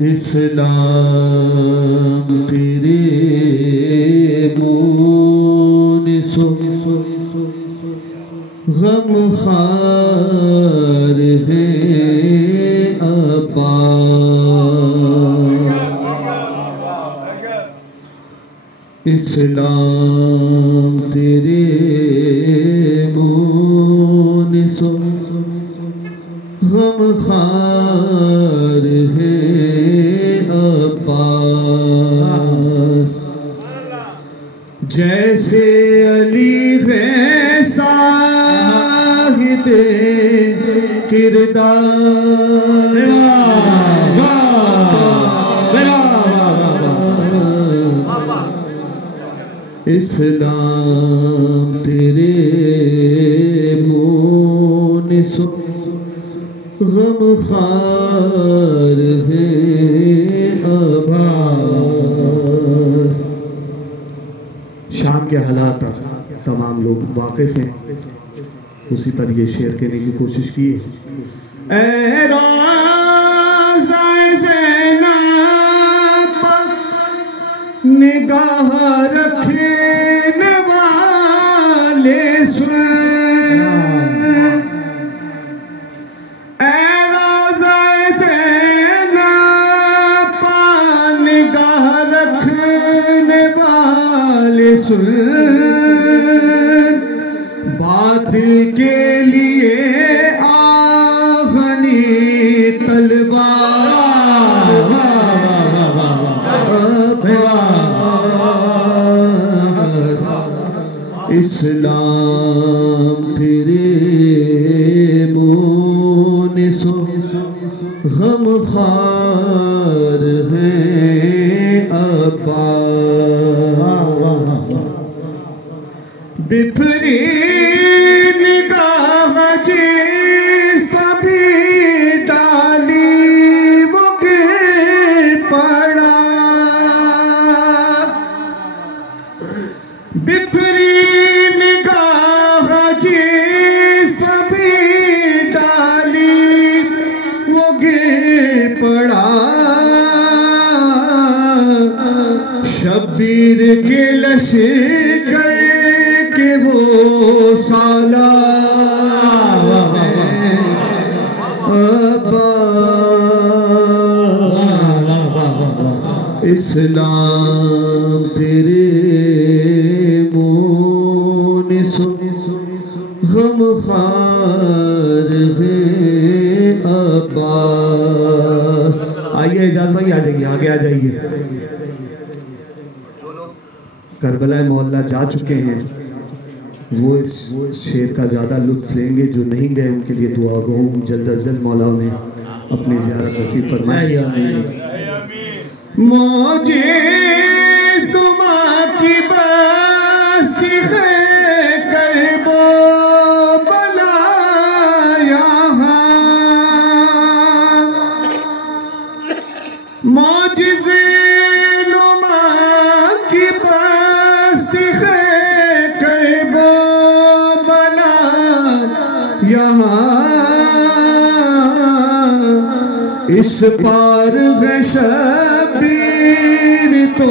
اسلام تیرے مونس و غم خوار ہے عباس اسلام تیرے مونس و غم خوار ہے عباس جیسے علی ہے صاحب کردار اسلام تیرے مونس و غم خوار ہے عباس شام کے حالات تمام لوگ واقف ہیں، اسی پر یہ شعر کہنے کی کوشش کی ہے۔ اے روضہ زینب نگاہ رکھنے والے سن، اے روضہ زینب نگاہ رکھنے والے سن، باطل کے لیے آغنی تلوار عباس اسلام تیرے مونس و غم خوار ہے عباس بپھری نگاہ جس کبھی ڈالی وہ گر پڑا، بپھری نگاہ جس کبھی ڈالی وہ گر پڑا، شبیر کے لشکر کہ وہ سالار ہے عباس اسلام تیرے مونس و غم خوار ہے عباس۔ آئیے اجازت بھائی، آ جائیے، آگے آ جائیے۔ کربلا محلہ جا چکے ہیں، وہ اس شعر کا زیادہ لطف لیں گے، جو نہیں گئے ان کے لیے دعا گو جلد از جلد مولا انہیں اپنی زیارت نصیب فرمائے۔ موجز دماغ کی بستی ہے کرب و بلا یہاں، موجز نماغ کی بستی ہے کرب و بلا یہاں، اس پار ہے شبیر تو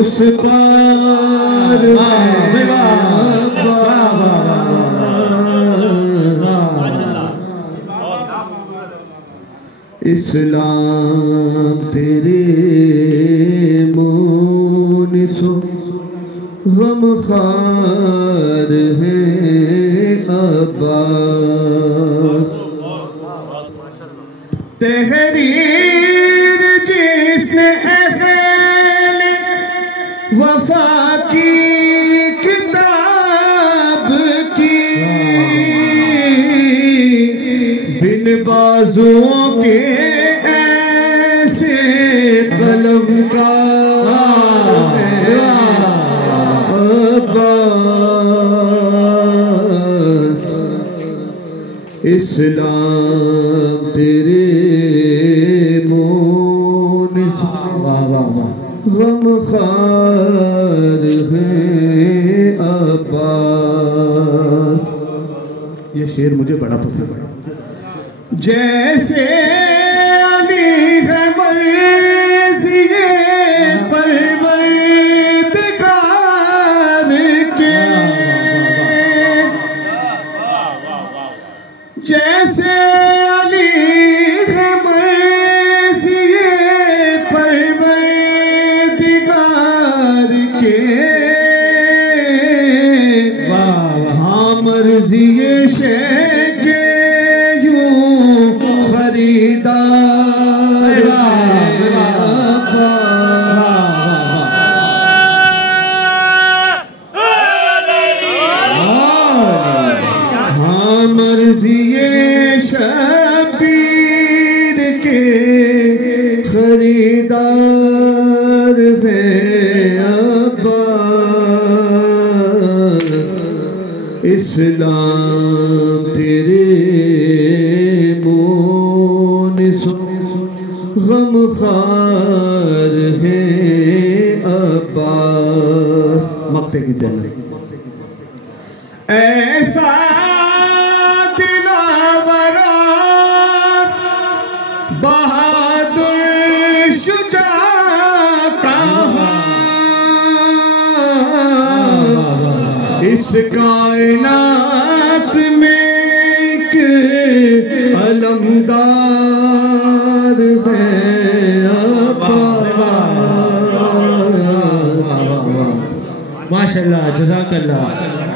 اس پار ہے اسلام تیرے مونس و غم خوار ہے عباس تحریر جس نے اہل وفا کی کتاب کی، بن بازوؤں کے ایسے قلم کا عباس اسلام تیرے مونس غم خوار ہے عباس۔ یہ شعر مجھے بڑا پسند ہے۔ جیسے علی ہے مرضی شے کے یوں خریدار ہاں مرضی شبیر کے خریدار ہے عباس اسلام تیرے مونس غم خار ہے عباس مقتے کی جنت ایسا دلاورا بہادر شجاع کہاں اس کائنات میں ایک علمدار ہے ماشاءاللہ جزاک اللہ